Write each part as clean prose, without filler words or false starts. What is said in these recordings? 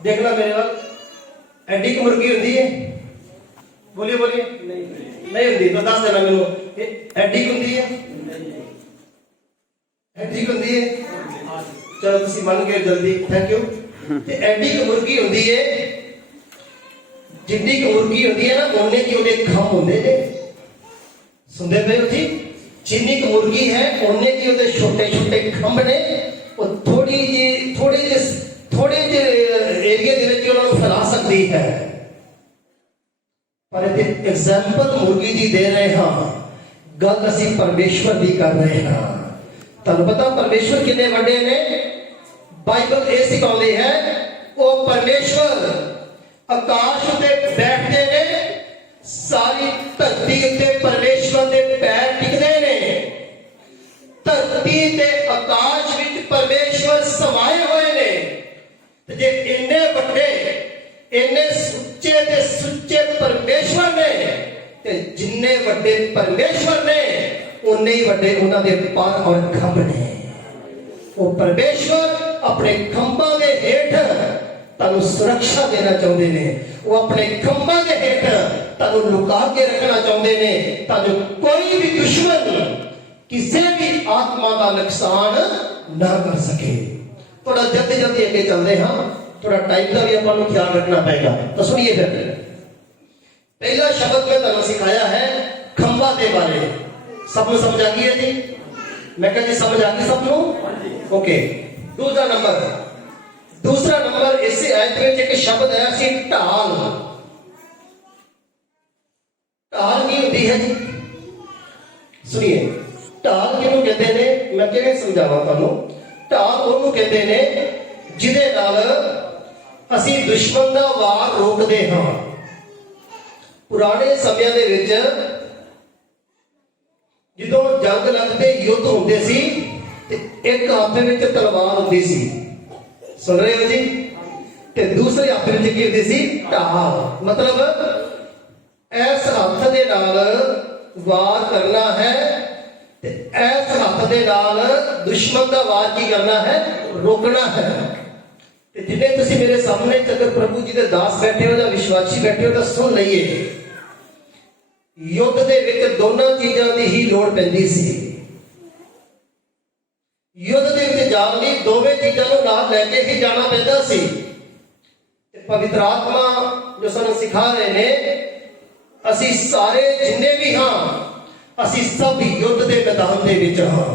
देखना मेरे वाल, एडी की मुर्गी होती है, बोलिए बोलिए, नहीं होती तो दस देना मेनू, एडी की होती है, एडी की होती है, चलो तुम मन गए जल्दी, थैंक यू। एडी की मुर्गी होती है, जिन्नी की मुर्गी होती है ना उन्ने की उन्हें खम होंगे ने, सुनते पे हो जी, जिन्नी की मुर्गी है उन्ने की उन्हें छोटे छोटे खंभ ने, और थोड़े जे एरिया दे विच उन्हां नूं फैला सकती है। पर इत्थे एग्जाम्पल मुर्गी दी दे रहे हाँ, गल असीं परमेश्वर दी कर रहे हाँ। तुहानूं पता परमेश्वर कितने वड्डे ने, बाइबल ये सिखाउंदी है, वो परमेश्वर आकाश उत्ते बैठते ने, सारी धरती उत्ते परमेश्वर दे पैर टिकदे ने, धरती ते आकाश विच परमेश्वर समाए हुए ने। जे इन्ने वड्डे इन्ने सुच्चे ते सुच्चे परमेश्वर ने, ते जिन्ने वड्डे परमेश्वर ने उन्ने ही वड्डे उन्हां दे पर और खंभ ने। वो परमेश्वर अपने खंभां दे हेठ तुहानूं सुरक्षा देना चाहते हैं, वो अपने खंभां दे हेठ तुहानूं लुका के रखना चाहते हैं, ताकि कोई भी दुश्मन किसी भी आत्मा का नुकसान ना कर सके। थोड़ा जल्दी जल्दी अगे चलते हाँ, थोड़ा टाइम का भी आपको ख्याल रखना पड़ेगा। तो सुनिए फिर, पहला शब्द मैं तुहानूं सिखाया है खंभा के बारे, सबको समझ आ गई है जी? मैं कहा जी समझ आ गई सबको? ओके। दूसरा नंबर इस आयत में एक शब्द है सी ढाल। ढाल की होती है जी? सुनिए, ढाल किहनूं कहते हैं, मैं किवें समझावां तुहानूं। ढाल ਉਹਨੂੰ कहते हैं ਜਿਹਦੇ ਨਾਲ ਅਸੀਂ ਦੁਸ਼ਮਣ ਦਾ ਵਾਰ ਰੋਕਦੇ ਹਾਂ। ਪੁਰਾਣੇ ਸਮਿਆਂ ਦੇ ਵਿੱਚ ਜਦੋਂ ਜੰਗ ਲੱਗਦੇ ਯੁੱਧ ਹੁੰਦੇ ਸੀ ਤੇ ਇੱਕ ਹੱਥ ਵਿੱਚ ਤਲਵਾਰ ਹੁੰਦੀ ਸੀ, ਸੁਣ ਰਹੇ ਹੋ ਜੀ, ਤੇ ਦੂਸਰੇ ਹੱਥ ਵਿੱਚ ਕੀ ਹੁੰਦੀ ਸੀ? ਢਾਲ। ਮਤਲਬ ਇਸ ਹੱਥ ਦੇ ਨਾਲ ਵਾਰ ਕਰਨਾ ਹੈ ਤੇ ਇਸ ਹੱਥ ਦੇ ਨਾਲ ਦੁਸ਼ਮਣ ਦਾ ਵਾਰ ਕੀ ਕਰਨਾ ਹੈ? ਰੋਕਣਾ ਹੈ। ਤੇ ਜਿਵੇਂ ਤੁਸੀਂ ਮੇਰੇ ਸਾਹਮਣੇ ਅਗਰ ਪ੍ਰਭੂ ਜੀ ਦੇ ਦਾਸ ਬੈਠੇ ਹੋ ਜਾਂ ਵਿਸ਼ਵਾਸੀ ਬੈਠੇ ਹੋ ਤਾਂ ਸੁਣ ਲਈਏ, युद्ध ਦੇ ਵਿੱਚ ਦੋਨਾਂ ਚੀਜ਼ਾਂ ਦੀ ਹੀ ਲੋੜ ਪੈਂਦੀ ਸੀ। युद्ध ਦੇ ਵਿੱਚ ਜਾਣ ਲਈ ਦੋਵੇਂ ਚੀਜ਼ਾਂ ਨੂੰ ਨਾਲ ਲੈ ਕੇ ਹੀ ਜਾਣਾ ਪੈਂਦਾ ਸੀ। ਤੇ ਪਵਿੱਤਰ ਆਤਮਾ ਜੋ ਸਾਨੂੰ ਸਿਖਾ ਰਹੇ ਨੇ, ਅਸੀਂ ਸਾਰੇ ਜਿੰਨੇ ਵੀ ਹਾਂ, ਅਸੀਂ ਸਭ युद्ध ਦੇ ਮੈਦਾਨ ਦੇ ਵਿੱਚ ਹਾਂ।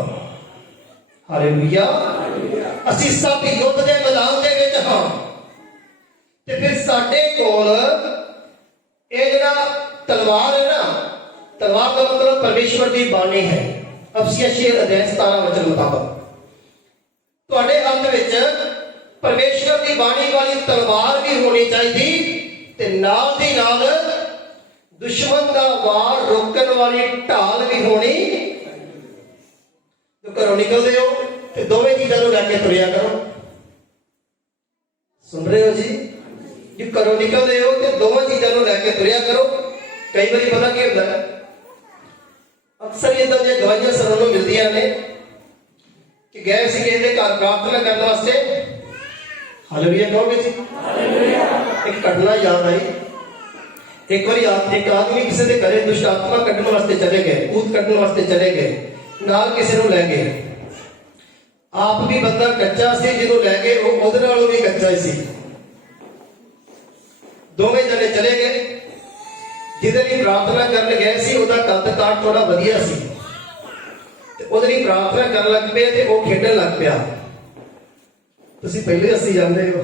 ਹਾਲੇਲੂਇਆ। ਅਸੀਂ ਸਭ युद्ध ਦੇ ਮੈਦਾਨ ਦੇ ਵਿੱਚ ਹਾਂ। ਤੇ ਫਿਰ ਸਾਡੇ ਕੋਲ ਇਹ ਜਿਹੜਾ तलवार है ना, तलवार का मतलब परमेश्वर की बाणी है। अफसिया 6 अध्याय 17 वचन मुताबिक तुहाडे हाथ विच परमेश्वर की बाणी वाली तलवार भी होनी चाहिए, ते नाल दी नाल दुश्मन का वार रोकन वाली ढाल भी होनी। तो घरों निकलते हो तो दोवें चीज़ों को लैके तुरिया करो। सुन रहे हो जी? जो घरों निकलते हो तो दोवें चीज़ों को लैके तुरिया करो। कई बार पता क्या होता है, अक्सर इदा दी गवाहियां सानूं नूं मिलदियां ने कि गए सी किसी दे घर प्रार्थना करने वास्ते। हालेलुया कहोगे जी? हालेलुया। एक घटना याद आई, एक बार एक आदमी किसी दे घरे दुष्ट आत्मा कड्ढण वास्ते चले गए, भूत कड्ढण वास्ते चले गए, नाल किसी नूं लै गए। आप भी बंदा कच्चा सी, जिहनूं लै गए ओहदे नालों भी कच्चा सी। दोवें जने चले गए। ਜਿਹਦੇ ਲਈ ਪ੍ਰਾਰਥਨਾ ਕਰਨ ਗਏ ਸੀ ਉਹਦਾ ਕੱਦ ਕਾਠ ਥੋੜਾ ਵਧੀਆ ਸੀ, ਤੇ ਉਹਦੇ ਲਈ ਪ੍ਰਾਰਥਨਾ ਕਰਨ ਲੱਗ ਪਏ ਤੇ ਉਹ ਖੇਡਣ ਲੱਗ ਪਿਆ। ਤੁਸੀਂ ਪਹਿਲੇ ਅਸੀਂ ਜਾਂਦੇ ਹੋ,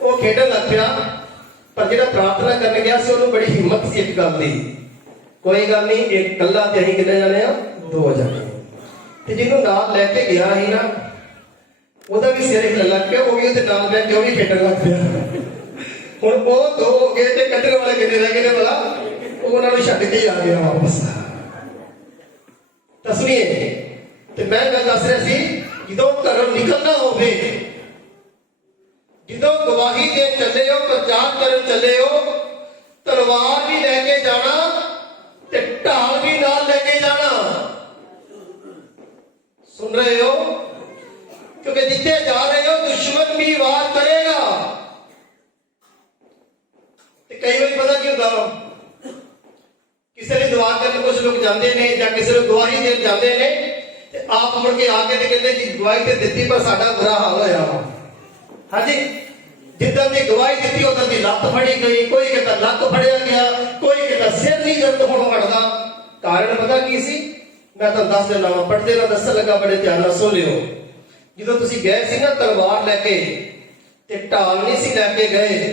ਉਹ ਖੇਡਣ ਲੱਗ ਪਿਆ। ਪਰ ਜਿਹੜਾ ਪ੍ਰਾਰਥਨਾ ਕਰਨ ਗਿਆ ਸੀ ਉਹਨੂੰ ਬੜੀ ਹਿੰਮਤ ਸੀ ਇੱਕ ਗੱਲ ਦੀ, ਕੋਈ ਗੱਲ ਨਹੀਂ, ਇੱਕ ਇਕੱਲਾ ਤੇ ਅਸੀਂ ਕਿੰਨੇ ਜਾਣੇ ਆ? 2 ਜਾਣੇ। ਤੇ ਜਿਹਨੂੰ ਨਾਲ ਲੈ ਕੇ ਗਿਆ ਸੀ ਨਾ, ਉਹਦਾ ਵੀ ਸਿਰ ਹਿੱਲਣ ਲੱਗ ਪਿਆ, ਉਹ ਵੀ ਉਹਦੇ ਨਾਲ ਬਹਿ ਕੇ ਉਹ ਵੀ ਖੇਡਣ ਲੱਗ ਪਿਆ। ਹੁਣ ਉਹ 2 ਹੋ ਗਏ ਤੇ ਕੱਢਣ ਵਾਲੇ ਕਿੰਨੇ ਰਹਿ ਗਏ ਨੇ ਭਲਾ? ਉਹ ਉਹਨਾਂ ਨੂੰ ਛੱਡ ਕੇ ਆ ਗਿਆ ਵਾਪਸ। ਤਾਂ ਸੁਣੀਏ, ਤੇ ਮੈਂ ਗੱਲ ਦੱਸ ਰਿਹਾ ਸੀ, ਜਦੋਂ ਘਰੋਂ ਨਿਕਲਣਾ ਹੋਵੇ, ਜਦੋਂ ਗਵਾਹੀ ਦੇਣ ਚੱਲੇ ਹੋ, ਪ੍ਰਚਾਰ ਕਰਨ ਚੱਲੇ ਹੋ, ਤਲਵਾਰ ਵੀ ਲੈ ਕੇ ਜਾਣਾ ਤੇ ਢਾਲ ਵੀ ਨਾਲ ਲੈ ਕੇ ਜਾਣਾ। सुन रहे हो? क्योंकि जितने जा रहे हो दुश्मन भी वार करेगा, ਕੋਲ ਜਾਂਦੇ ਨੇ ਜਾਂ ਕਿਸੇ ਨੂੰ ਗਵਾਹੀ ਦੇਣ ਜਾਂਦੇ ਨੇ ਤੇ ਆਪ ਮੁੜ ਕੇ ਆ ਕੇ ਤੇ ਕਹਿੰਦੇ ਜੀ ਗਵਾਹੀ ਤੇ ਦਿੱਤੀ ਪਰ ਸਾਡਾ ਬੁਰਾ ਹਾਲ ਹੋਇਆ ਵਾ। ਹਾਂਜੀ, ਜਿੱਦਾਂ ਦੀ ਗਵਾਹੀ ਦਿੱਤੀ ਉਦੋਂ ਦੀ ਲੱਤ ਫੜੀ ਗਈ, ਕੋਈ ਕਹਿੰਦਾ ਲੱਕ ਫੜਿਆ ਗਿਆ, ਕੋਈ ਕਹਿੰਦਾ ਸਿਰ ਨਹੀਂ ਦਰਦ ਹੋਣ ਵੜਦਾ। ਕਾਰਨ ਪਤਾ ਕੀ ਸੀ? ਮੈਂ ਤੁਹਾਨੂੰ ਦੱਸ ਦਿੰਦਾ ਵਾਂ, ਪੜ੍ਹਦੇ ਨਾਲ ਦੱਸਣ ਲੱਗਾ, ਬੜੇ ਧਿਆਨ ਨਾਲ ਸੁਣ ਲਿਓ। ਜਦੋਂ ਤੁਸੀਂ ਗਏ ਸੀ ਨਾ ਤਲਵਾਰ ਲੈ ਕੇ, ਤੇ ਢਾਲ ਨਹੀਂ ਸੀ ਲੈ ਕੇ ਗਏ,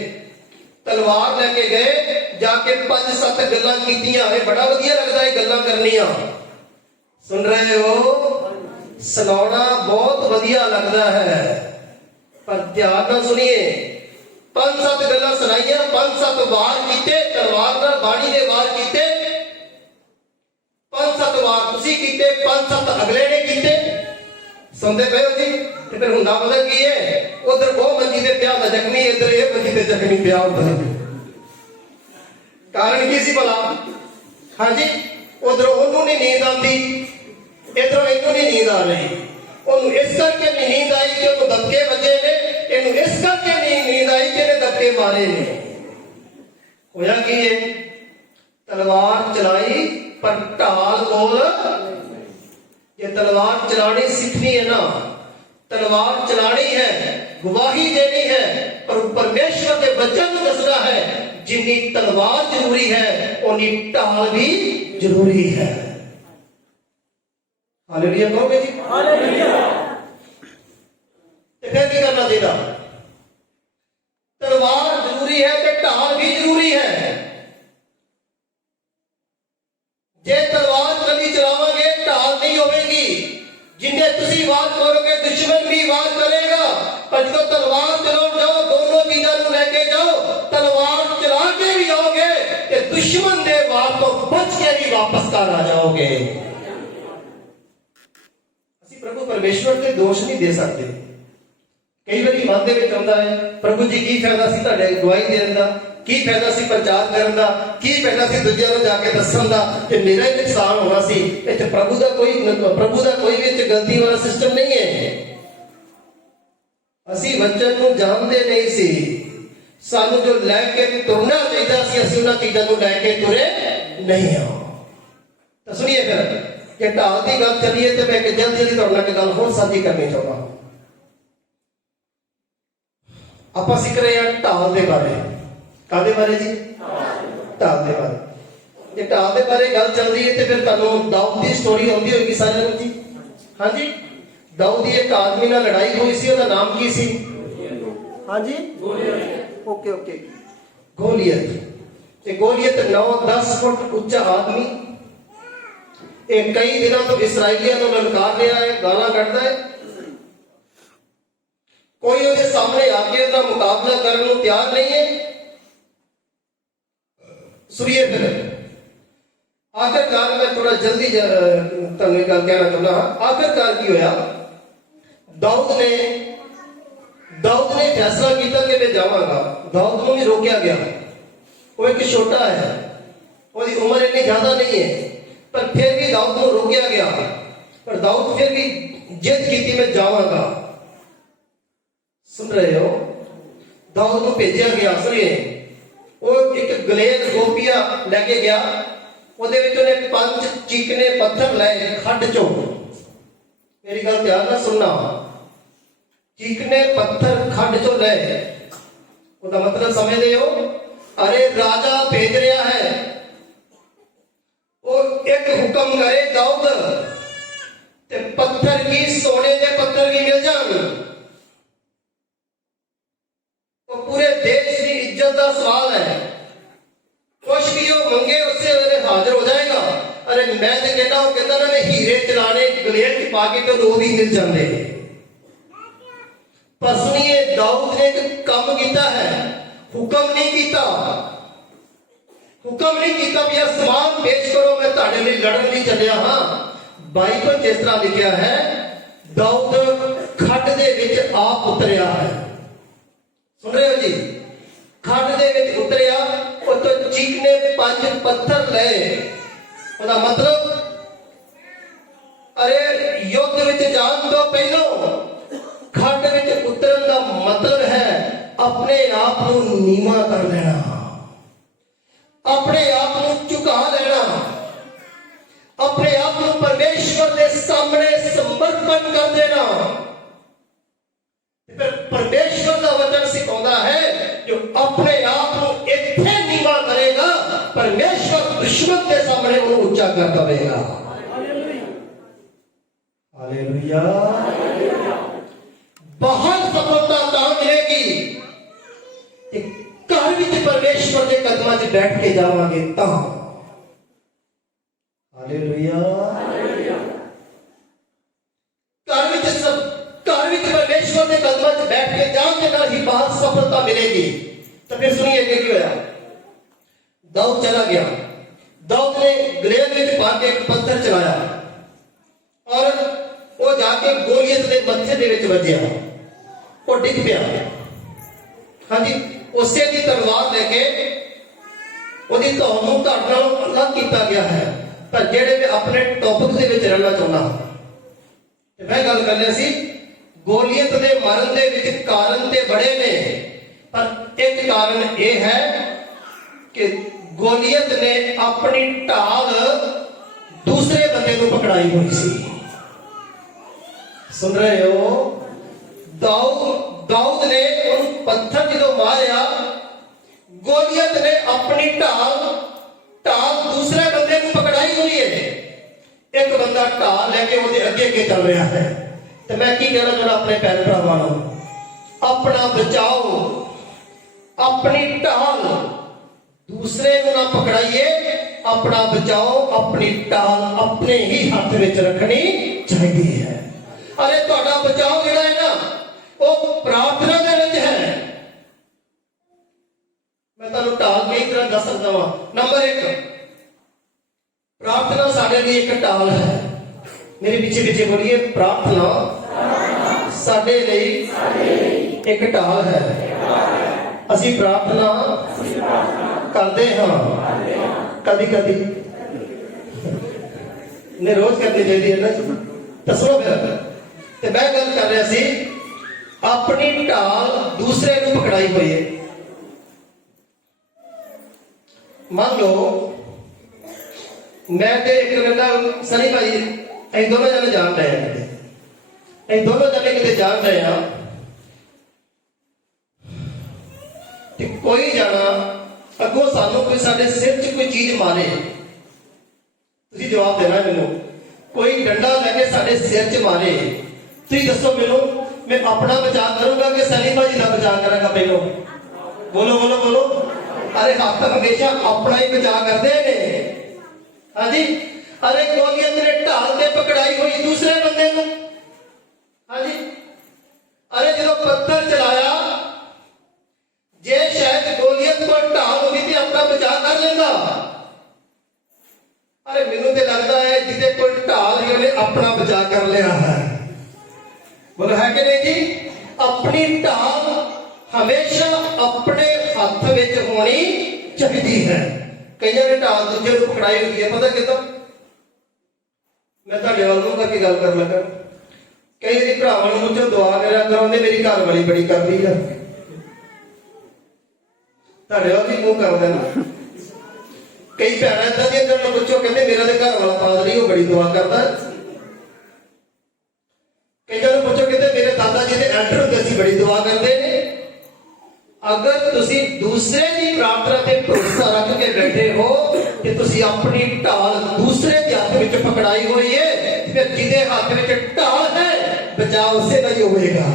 ਤਲਵਾਰ ਲੈ ਕੇ ਗਏ, ਜਾ ਕੇ 5-7 ਗੱਲਾਂ ਕੀਤੀਆਂ। ਇਹ ਬੜਾ ਵਧੀਆ ਲੱਗਦਾ ਇਹ ਗੱਲਾਂ ਕਰਨੀਆਂ, ਸੁਣ ਰਹੇ ਹੋ? ਸੁਣਾਉਣਾ ਬਹੁਤ ਵਧੀਆ ਲੱਗਦਾ ਹੈ, ਪਰ ਧਿਆਨ ਨਾਲ ਸੁਣੀਏ। 5-7 ਗੱਲਾਂ ਸੁਣਾਈਆਂ, 5-7 ਵਾਰ ਕੀਤੇ ਤਲਵਾਰ ਨਾਲ, ਬਾਣੀ ਦੇ ਵਾਰ ਕੀਤੇ। 5-7 ਵਾਰ ਤੁਸੀਂ ਕੀਤੇ, 5-7 ਅਗਲੇ ਨੇ ਕੀਤੇ। ਸੁਣਦੇ ਪਏ ਹੋ ਜੀ? ਤੇ ਫਿਰ ਹੁੰਦਾ ਪਤਾ ਕੀ ਹੈ? ਉਧਰ ਉਹ ਮੰਜੀ ਤੇ ਪਿਆ ਹੁੰਦਾ ਜ਼ਖਮੀ, ਇੱਧਰ ਇਹ ਮੰਜੀ ਤੇ ਜ਼ਖਮੀ ਪਿਆ ਹੁੰਦਾ। ਕਾਰਨ ਕੀ ਸੀ ਭਲਾ? ਹਾਂਜੀ, ਉਧਰ ਉਹਨੂੰ ਨਹੀਂ ਨੀਂਦ ਆਉਂਦੀ, ਇੱਧਰੋਂ ਇਹਨੂੰ ਨਹੀਂ ਨੀਂਦ ਆ ਰਹੀ। ਉਹਨੂੰ ਇਸ ਕਰਕੇ ਨਹੀਂ ਨੀਂਦ ਆਈ ਕਿ ਉਹਨੂੰ ਦਬਕੇ ਵੱਜੇ ਨੇ, ਇਹਨੂੰ ਇਸ ਕਰਕੇ ਨਹੀਂ ਨੀਂਦ ਆਈ ਕਿ ਇਹਨੇ ਦਬਕੇ ਮਾਰੇ ਨੇ। ਹੋਇਆ ਕੀ ਹੈ? ਤਲਵਾਰ ਚਲਾਈ ਪਰ ਢਾਲ ਕੋਲ। ਜੇ ਤਲਵਾਰ ਚਲਾਣੀ ਸਿੱਖਣੀ ਹੈ ਨਾ, ਤਲਵਾਰ ਚਲਾਣੀ ਹੈ, ਗਵਾਹੀ ਦੇਣੀ ਹੈ, ਪਰ ਪਰਮੇਸ਼ਵਰ ਦੇ ਬਚਨ ਨੂੰ ਦੱਸਣਾ ਹੈ। ਜਿੰਨੀ ਤਲਵਾਰ ਜ਼ਰੂਰੀ ਹੈ ਉਨੀ ਢਾਲ ਵੀ ਜ਼ਰੂਰੀ ਹੈ। ਹਾਲੇਲੂਇਆ ਕਹੋਗੇ ਜੀ? ਹਾਲੇਲੂਇਆ। ਤੇ ਫਿਰ ਕੀ ਕਰਨਾ ਚਾਹੀਦਾ? ਤਲਵਾਰ ਜ਼ਰੂਰੀ ਹੈ ਤੇ ਢਾਲ ਵੀ ਜ਼ਰੂਰੀ ਹੈ। ਜੇ ਤਲਵਾਰ ਕਦੀ ਚਲਾਵਾਂਗੇ ਢਾਲ ਨਹੀਂ ਹੋਵੇਗੀ। ਜਿੰਨੇ ਤੁਸੀਂ ਵਾਰ ਕਰੋਗੇ ਦੁਸ਼ਮਣ ਵੀ ਵਾਰ ਕਰੇਗਾ। ਪਰ ਜਦੋਂ ਤਲਵਾਰ ਚਲਾਉਣ ਜਾਓ, ਦੋਨੋਂ ਚੀਜ਼ਾਂ ਨੂੰ ਲੈ ਕੇ ਜਾਓ। ਤਲਵਾਰ ਚਲਾ ਕੇ ਵੀ ਆਓਗੇ ਤੇ ਦੁਸ਼ਮਣ ਦੇ ਵਾਰ ਤੋਂ ਬਚ ਕੇ ਵੀ ਵਾਪਸ ਘਰ ਆ ਜਾਓਗੇ। ਅਸੀਂ ਪ੍ਰਭੂ ਪਰਮੇਸ਼ਵਰ ਤੇ ਦੋਸ਼ ਨਹੀਂ ਦੇ ਸਕਦੇ। ਕਈ ਵਾਰੀ ਮਨ ਦੇ ਵਿੱਚ ਆਉਂਦਾ ਹੈ, ਪ੍ਰਭੂ ਜੀ ਕੀ ਫਾਇਦਾ ਸੀ ਤੁਹਾਡੇ ਗਵਾਹੀ ਦੇਣ ਦਾ, ਕੀ ਫਾਇਦਾ ਸੀ ਪ੍ਰਚਾਰ ਕਰਨ ਦਾ, ਕੀ ਫਾਇਦਾ ਸੀ ਦੂਜਿਆਂ ਨੂੰ ਜਾ ਕੇ ਦੱਸਣ ਦਾ, ਤੇ ਮੇਰਾ ਹੀ ਨੁਕਸਾਨ ਹੋਣਾ ਸੀ। ਇੱਥੇ ਪ੍ਰਭੂ ਦਾ ਕੋਈ ਵੀ ਇੱਥੇ ਗਲਤੀ ਵਾਲਾ ਸਿਸਟਮ ਨਹੀਂ ਹੈ। ਅਸੀਂ ਵਚਨ ਨੂੰ ਜਾਣਦੇ ਨਹੀਂ ਸੀ। ਸਾਨੂੰ ਜੋ ਲੈ ਕੇ ਤੁਰਨਾ ਚਾਹੀਦਾ ਸੀ, ਅਸੀਂ ਉਹਨਾਂ ਚੀਜ਼ਾਂ ਨੂੰ ਲੈ ਕੇ ਤੁਰੇ ਨਹੀਂ ਹਾਂ। ਤਾਂ ਸੁਣੀਏ ਫਿਰ, ਜੇ ਢਾਲ ਦੀ ਗੱਲ ਚੱਲੀਏ ਤੇ ਮੈਂ ਜਲਦੀ ਤੁਹਾਡੇ ਨਾਲ ਇੱਕ ਗੱਲ ਹੋਰ ਸਾਂਝੀ ਕਰਨੀ ਚਾਹੁੰਦਾ। ਆਪਾਂ ਸਿੱਖ ਰਹੇ ਹਾਂ ਢਾਲ ਦੇ ਬਾਰੇ। ਕਾਹਦੇ ਬਾਰੇ ਜੀ? ਢਾਲ ਦੇ ਬਾਰੇ। ਜੇ ਢਾਲ ਦੇ ਬਾਰੇ ਗੱਲ ਚੱਲਦੀ ਹੈ ਤੇ ਫਿਰ ਤੁਹਾਨੂੰ ਦਾਊਦ ਦੀ ਸਟੋਰੀ ਆਉਂਦੀ ਹੋਏਗੀ ਸਾਰਿਆਂ ਨੂੰ ਜੀ। ਹਾਂਜੀ, ਦਾਊਦ ਦੀ ਇੱਕ ਆਦਮੀ ਨਾਲ ਲੜਾਈ ਹੋਈ ਸੀ, ਉਹਦਾ ਨਾਮ ਕੀ ਸੀ? ਹਾਂਜੀ, ਓਕੇ, ਗੋਲੀਅਤ। ਤੇ ਗੋਲੀਅਤ 9-10 ਫੁੱਟ ਉੱਚਾ ਆਦਮੀ, ਇਹ ਕਈ ਦਿਨਾਂ ਤੋਂ ਇਸਰਾਈਲੀਆਂ ਨੂੰ ਲਲਕਾਰ ਰਿਹਾ ਹੈ, ਗਾਲਾਂ ਕੱਢਦਾ ਹੈ। ਕੋਈ ਉਹਦੇ ਸਾਹਮਣੇ ਆ ਕੇ ਉਹਦਾ ਮੁਕਾਬਲਾ ਕਰਨ ਨੂੰ ਤਿਆਰ ਨਹੀਂ ਹੈ। ਸੁਣੀਏ ਫਿਰ, ਆਖਿਰਕਾਰ ਮੈਂ ਥੋੜਾ ਜਲਦੀ ਤੁਹਾਨੂੰ ਗੱਲ ਕਹਿਣਾ ਚਾਹੁੰਦਾ ਹਾਂ। ਆਖਿਰਕਾਰ ਕੀ ਹੋਇਆ? ਦਾਊਦ ਨੇ ਫੈਸਲਾ ਕੀਤਾ ਕਿ ਮੈਂ ਜਾਵਾਂਗਾ। ਦਾਊਦ ਨੂੰ ਵੀ ਰੋਕਿਆ ਗਿਆ। ਉਹ ਇੱਕ ਛੋਟਾ ਹੈ, ਉਹਦੀ ਉਮਰ ਇੰਨੀ ਜ਼ਿਆਦਾ ਨਹੀਂ ਹੈ, ਪਰ ਫਿਰ ਵੀ ਦਾਊਦ ਨੂੰ ਰੋਕਿਆ ਗਿਆ। ਪਰ ਦਾਊਦ ਫਿਰ ਵੀ ਜਿੱਦ ਕੀਤੀ, ਮੈਂ ਜਾਵਾਂਗਾ। ਸੁਣ ਰਹੇ ਹੋ? ਦਾਊਦ ਨੂੰ ਭੇਜਿਆ ਗਿਆ। ਸੁਣੀਏ, ਉਹ ਇੱਕ ਗਲੇਲ ਗੋਪੀਆ ਲੈ ਕੇ ਗਿਆ। ਉਹਦੇ ਵਿੱਚ ਉਹਨੇ 5 ਚੀਕਨੇ ਪੱਥਰ ਲਏ ਖੱਡ ਚੋਂ। ਮੇਰੀ ਗੱਲ ਧਿਆਨ ਨਾਲ ਸੁਣਨਾ। ਚੀਕਨੇ ਪੱਥਰ ਖੱਡ ਚੋਂ ਲਏ, ਉਹਦਾ ਮਤਲਬ ਸਮਝਦੇ ਹੋ? ਅਰੇ ਰਾਜਾ ਭੇਜ ਰਿਹਾ ਹੈ, ਉਹ ਇੱਕ ਹੁਕਮ ਕਰੇ ਦਾਊਦ ਤੇ ਪੱਥਰ ਕੀ ਸੋਨੇ ਦੇ ਪੱਥਰ ਵੀ ਮਿਲ ਜਾਣ। ਉਹ ਪੂਰੇ ਦੇਸ਼ ਦੀ ਇੱਜ਼ਤ ਦਾ ਸਵਾਲ ਹੈ। ਕੁਛ ਵੀ ਉਹ ਮੰਗੇ ਉਸੇ ਵੇਲੇ ਹਾਜ਼ਰ ਹੋ ਜਾਏਗਾ। ਅਰੇ ਮੈਂ ਤੇ ਕਹਿੰਦਾ, ਉਹ ਕਹਿੰਦਾ ਨਾ ਹੀਰੇ ਚਲਾਣੇ ਗਲੇਲ ਚ ਪਾ ਕੇ ਤੇ ਉਹ ਵੀ ਮਿਲ ਜਾਂਦੇ। ਪਰ ਸੁਣੀਏ, ਦਾਊਦ ਨੇ ਇੱਕ ਕੰਮ ਕੀਤਾ ਹੈ। ਹੁਕਮ ਨਹੀਂ ਕੀਤਾ ਵੀ ਇਹ ਸਮਾਨ ਪੇਸ਼ ਕਰੋ, ਮੈਂ ਤੁਹਾਡੇ ਲਈ ਲੜਨ ਨਹੀਂ ਚੱਲਿਆ ਹਾਂ। ਬਾਈਬਲ ਜਿਸ ਤਰ੍ਹਾਂ ਲਿਖਿਆ ਹੈ, ਦਾਊਦ ਖੱਡ ਦੇ ਵਿੱਚ ਆਪ ਉਤਰਿਆ ਹੈ। ਸੁਣ ਰਹੇ ਹੋ ਜੀ? ਖੱਡ ਦੇ ਵਿੱਚ ਉਤਰਿਆ, ਉਤੋਂ ਚੀਕਨੇ 5 ਪੱਥਰ ਲਏ। ਉਹਦਾ ਮਤਲਬ, ਅਰੇ ਯੁੱਧ ਵਿੱਚ ਜਾਣ ਤੋਂ ਪਹਿਲਾਂ ਖੱਡ ਵਿੱਚ ਉਤਰਨ ਦਾ ਮਤਲਬ ਹੈ ਆਪਣੇ ਆਪ ਨੂੰ ਨੀਵਾਂ ਕਰ ਲੈਣਾ, ਆਪਣੇ ਆਪ ਨੂੰ ਝੁਕਾ ਲੈਣਾ। सामने समर्पण कर देना। फिर परमेश्वर का वचन सिखाता है जो अपने आप को इत्थे नीवा करेगा, परमेश्वर दुश्मन के सामने उन्हें ऊंचा कर देगा। हालेलुया। बाहर सफलता ता मिलेगी घर विच परमेश्वर के कदमां च बैठ के जावांगे ता। हालेलुया। घर विच परमेश्वर के कदमां च बैठ के जान के नाल ही बाहर सफलता मिलेगी। तो फिर सुनिए कि होया, दाऊद चला गया, दाऊद ने गलेल में पा के एक पत्थर चलाया और वो जाके गोलियत के मत्थे दे विच वजया, वो डिग पिया। हाँ जी, उसे दी तलवार लेके ਉਹਦੀ ਧੌਣ ਨੂੰ ਧੜ ਨਾਲ ਅਲੱਗ ਕੀਤਾ ਗਿਆ ਹੈ। ਪਰ ਜਿਹੜੇ ਵੀ ਆਪਣੇ ਟੌਪਿਕ ਦੇ ਵਿੱਚ ਰਹਿਣਾ ਚਾਹੁੰਦਾ ਤੇ ਮੈਂ ਗੱਲ ਕਰ ਲਿਆ ਸੀ, ਗੋਲੀਅਤ ਦੇ ਮਰਨ ਦੇ ਵਿੱਚ ਕਾਰਨ ਤੇ ਬੜੇ ਨੇ, ਪਰ ਇੱਕ ਕਾਰਨ ਇਹ ਹੈ ਕਿ ਗੋਲੀਅਤ ਨੇ ਆਪਣੀ ਢਾਲ ਦੂਸਰੇ ਬੰਦੇ ਨੂੰ ਪਕੜਾਈ ਹੋਈ ਸੀ। ਸੁਣ ਰਹੇ ਹੋ? दाऊद ने उन पत्थर जो मारिया, गोलियत ने अपनी ढाल दूसरे बंदे को पकड़ाई हुई है। एक बंदा ढाल लेके वो अगे चल रहा है। तो मैं की कहना चाहता अपने भैन भरावां, अपना बचाओ, अपनी ढाल दूसरे को ना पकड़ाइए, अपना बचाओ, अपनी ढाल अपने ही हाथ में रखनी चाहिए है। अरे तुहाडा बचाओ जिहड़ा है ना वो प्रार्थना दे विच है। मैं तुहानू ढाल कई तरह दस सकदा वां। नंबर 1, प्रार्थना साडे लिए एक ढाल है। मेरे पीछे पीछे बोलिए, प्रार्थना साडे लिए एक ढाल है। असीं प्रार्थना करते हाँ कभी कभी ने रोज करनी चाहिए है ना। दसो फिर ते मैं गल कर रहा सी, अपनी ढाल दूसरे को पकड़ाई हुई है। मान लो मैं ते एक बंदा सनी भाई, अं दोनों जने जान रहे हैं, अं दोनों जने किते जान रहे हैं, कोई जाना अगों सानू कोई साडे सिर च कोई चीज मारे, तुसीं जवाब देना मैनू। कोई डंडा लेके साडे सिर च मारे, तुसीं दसो मैनू, मैं अपना बचाव करूंगा कि सनी भाजी का बचाव करूंगा? पहलो बोलो बोलो बोलो। अरे हाथ हमेशा अपना ही बचाव करते हैं। हाँ जी। अरे गोलियत ने ढाल से पकड़ाई हुई दूसरे बंदे को। हाँ जी। अरे जो पत्थर चलाया, जे शायद गोलियत को ढाल होगी तो अपना बचाव कर लेगा। अरे मैनू तो लगता है जिसे कोई ढाल ही उन्हें अपना बचाव कर लिया है। बोलो है कि नहीं जी? अपनी ढाल हमेशा अपने हाथ में होनी चाहिए है। कई ने ढाल दूजे को पकड़ाई हुई है, पता कितना? मैं तुहाडे वाल मूंह करके गल कर लगा, कई बार भरावां नूं मुझे दुआ करा कराउंदे मेरी घर वाली बड़ी करदी है। तुहाडे वाल भी मूंह करदे ना। कई भैणां इदां दी गल्लां पुछो, कहंदे मेरा ते घर वाला पादरी, वो बड़ी दुआ करदा। कई जन पूछो, कहते मेरे दादा जी ने एंटर होते सी बड़ी दुआ करते हैं। अगर तुसी दूसरे की प्रार्थना पे भरोसा रख के बैठे हो कि तुसी अपनी ढाल दूसरे के हाथ में पकड़ाई हुई है, फिर जिदे हाथ में ढाल है बचाव उससे नहीं होएगा।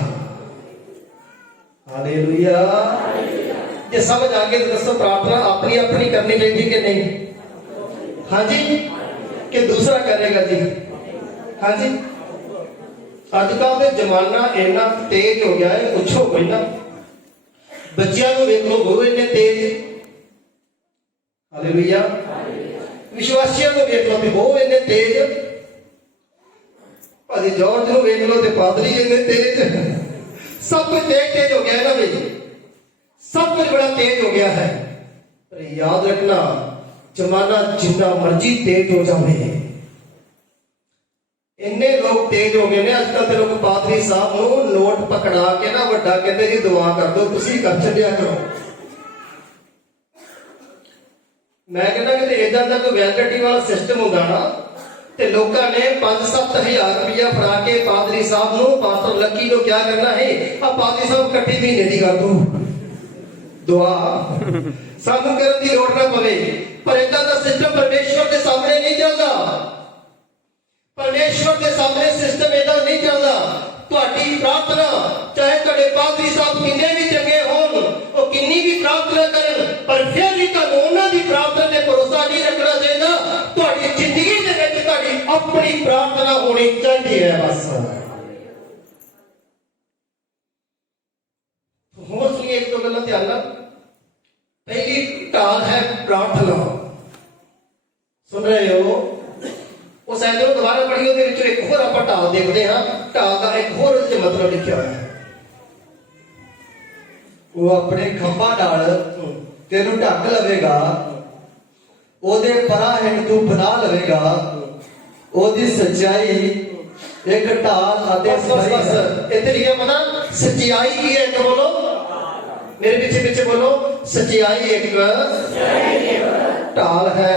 हालेलुया। ये समझ आगे तो दसो, प्रार्थना अपनी अपनी करनी चाहिए कि नहीं? हाँ जी, कि दूसरा करेगा जी? हाँ जी। अजकल का जमाना इन्ना तेज हो गया है, पूछो कोई ना। बच्चों को देख लो, वो इन्ने तेज। हालेलुया। विश्वासियों को देख लो, वो इन्ने तेज। भाजी जॉर्ज को देख लो, पादरी इन्ने तेज। सब कुछ तेज हो गया है ना भाई, सब कुछ बड़ा तेज हो गया है। पर याद रखना, जमाना जितना मर्जी तेज हो जाए, इन्ने लोग तेज हो गए ने अजकल ते लोग पादरी साहब नूं नोट पकड़ा के ना वड्डा कहते जी दुआ कर दो, तुसीं कर छड्डिया करो। मैं कहना कि इदां दा कोई वैलिडिटी वाला सिस्टम हुंदा ना ਤੇ ਲੋਕਾਂ ਨੇ 5-7 ਹਜ਼ਾਰ ਰੁਪਇਆ ਫੜਾ ਕੇ ਪਾਦਰੀ ਸਾਹਿਬ ਨੂੰ, ਪਾਸਟਰ ਲੱਕੀ ਨੂੰ ਕਿਆ ਕਰਨਾ ਹੈ, ਆ ਪਾਦਰੀ ਸਾਹਿਬ ਇਕੱਠੀ ਮਹੀਨੇ ਦੀ ਕਰ ਦੋ ਦੁਆ, ਸਾਨੂੰ ਕਰਨ ਦੀ ਲੋੜ ਨਾ ਪਵੇ। ਪਰ ਇਦਾਂ ਦਾ ਸਿਸਟਮ ਪਰਮੇਸ਼ਵਰ ਦੇ ਸਾਹਮਣੇ ਨਹੀਂ ਚੱਲਦਾ। ਪਰਮੇਸ਼ਵਰ ਦੇ ਸਾਹਮਣੇ ਸਿਸਟਮ ਇਦਾਂ ਨਹੀਂ ਚੱਲਦਾ। ਤੁਹਾਡੀ ਪ੍ਰਾਰਥਨਾ, ਚਾਹੇ ਤੁਹਾਡੇ ਪਾਦਰੀ ਸਾਹਿਬ ਕਿੰਨੇ ਵੀ ਚੰਗੇ ਹੋਣ, ਉਹ ਕਿੰਨੀ ਵੀ ਪ੍ਰਾਰਥਨਾ ਕਰਨ, ਪਰ ਫਿਰ ਵੀ ਤੁਹਾਨੂੰ ਉਹਨਾਂ ਦੀ ਪ੍ਰਾਰਥਨਾ ਤੇ ਭਰੋਸਾ ਨਹੀਂ ਰੱਖਣਾ ਚਾਹੀਦਾ। ਤੁਹਾਡੀ ਜ਼ਿੰਦਗੀ ਦੇ ਵਿੱਚ ਤੁਹਾਡੀ ਆਪਣੀ ਪ੍ਰਾਰਥਨਾ ਹੋਣੀ ਚਾਹੀਦੀ ਹੈ। ਬਸ ਹੋਰ ਸੁਣੀਏ ਇੱਕ ਦੋ ਗੱਲਾਂ ਧਿਆਨ ਨਾਲ। ਪਹਿਲੀ ਢਾਲ ਹੈ ਪ੍ਰਾਰਥਨਾ। ਸੁਣ ਰਹੇ ਹੋ? ਉਹ ਸਾਈਡ ਨੂੰ ਦੁਬਾਰਾ ਪੜ੍ਹੀ, ਉਹਦੇ ਵਿੱਚੋਂ ਇੱਕ ਹੋਰ ਆਪਾਂ ਢਾਲ ਦੇਖਦੇ ਹਾਂ। ਢਾਲ ਦਾ ਇੱਕ ਹੋਰ ਉਹਦੇ ਮਤਲਬ ਲਿਖਿਆ ਹੋਇਆ ਹੈ। ਉਹ ਆਪਣੇ ਖੰਭਾਂ ਨਾਲ ਤੈਨੂੰ ਢੱਕ ਲਵੇਗਾ, ਉਹਦੇ ਪਰਾਂ ਹੇਠ ਤੂੰ ਬਣਾ ਲਵੇਗਾ, ਉਹਦੀ ਸੱਚਾਈ ਇੱਕ ਢਾਲ ਅਤੇ ਬਸ ਇੱਥੇ ਲਿਖਿਆ ਪਤਾ ਸੱਚਾਈ ਕੀ ਹੈ? ਇੱਕ ਬੋਲੋ ਮੇਰੇ ਪਿੱਛੇ ਪਿੱਛੇ ਬੋਲੋ, ਸੱਚਾਈ ਇੱਕ ਢਾਲ ਹੈ।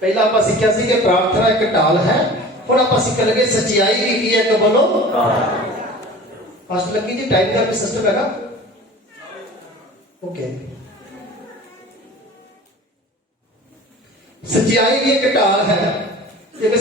ਪਹਿਲਾਂ ਆਪਾਂ ਸਿੱਖਿਆ ਸੀ ਕਿ ਪ੍ਰਾਰਥਨਾ ਇੱਕ ਢਾਲ ਹੈ। ਹੁਣ ਆਪਾਂ ਸਿੱਖਣ ਲੱਗੇ ਸੱਚਾਈ ਵੀ ਕੀ ਹੈ? ਇੱਕ ਬੋਲੋ। ਪਾਸਟਰ ਲੱਕੀ ਜੀ ਟਾਈਮ ਦਾ ਸਿਸਟਮ ਹੈਗਾ? ਓਕੇ। ਸੱਚਾਈ ਵੀ ਇੱਕ ਢਾਲ ਹੈ। ਜਿਵੇਂ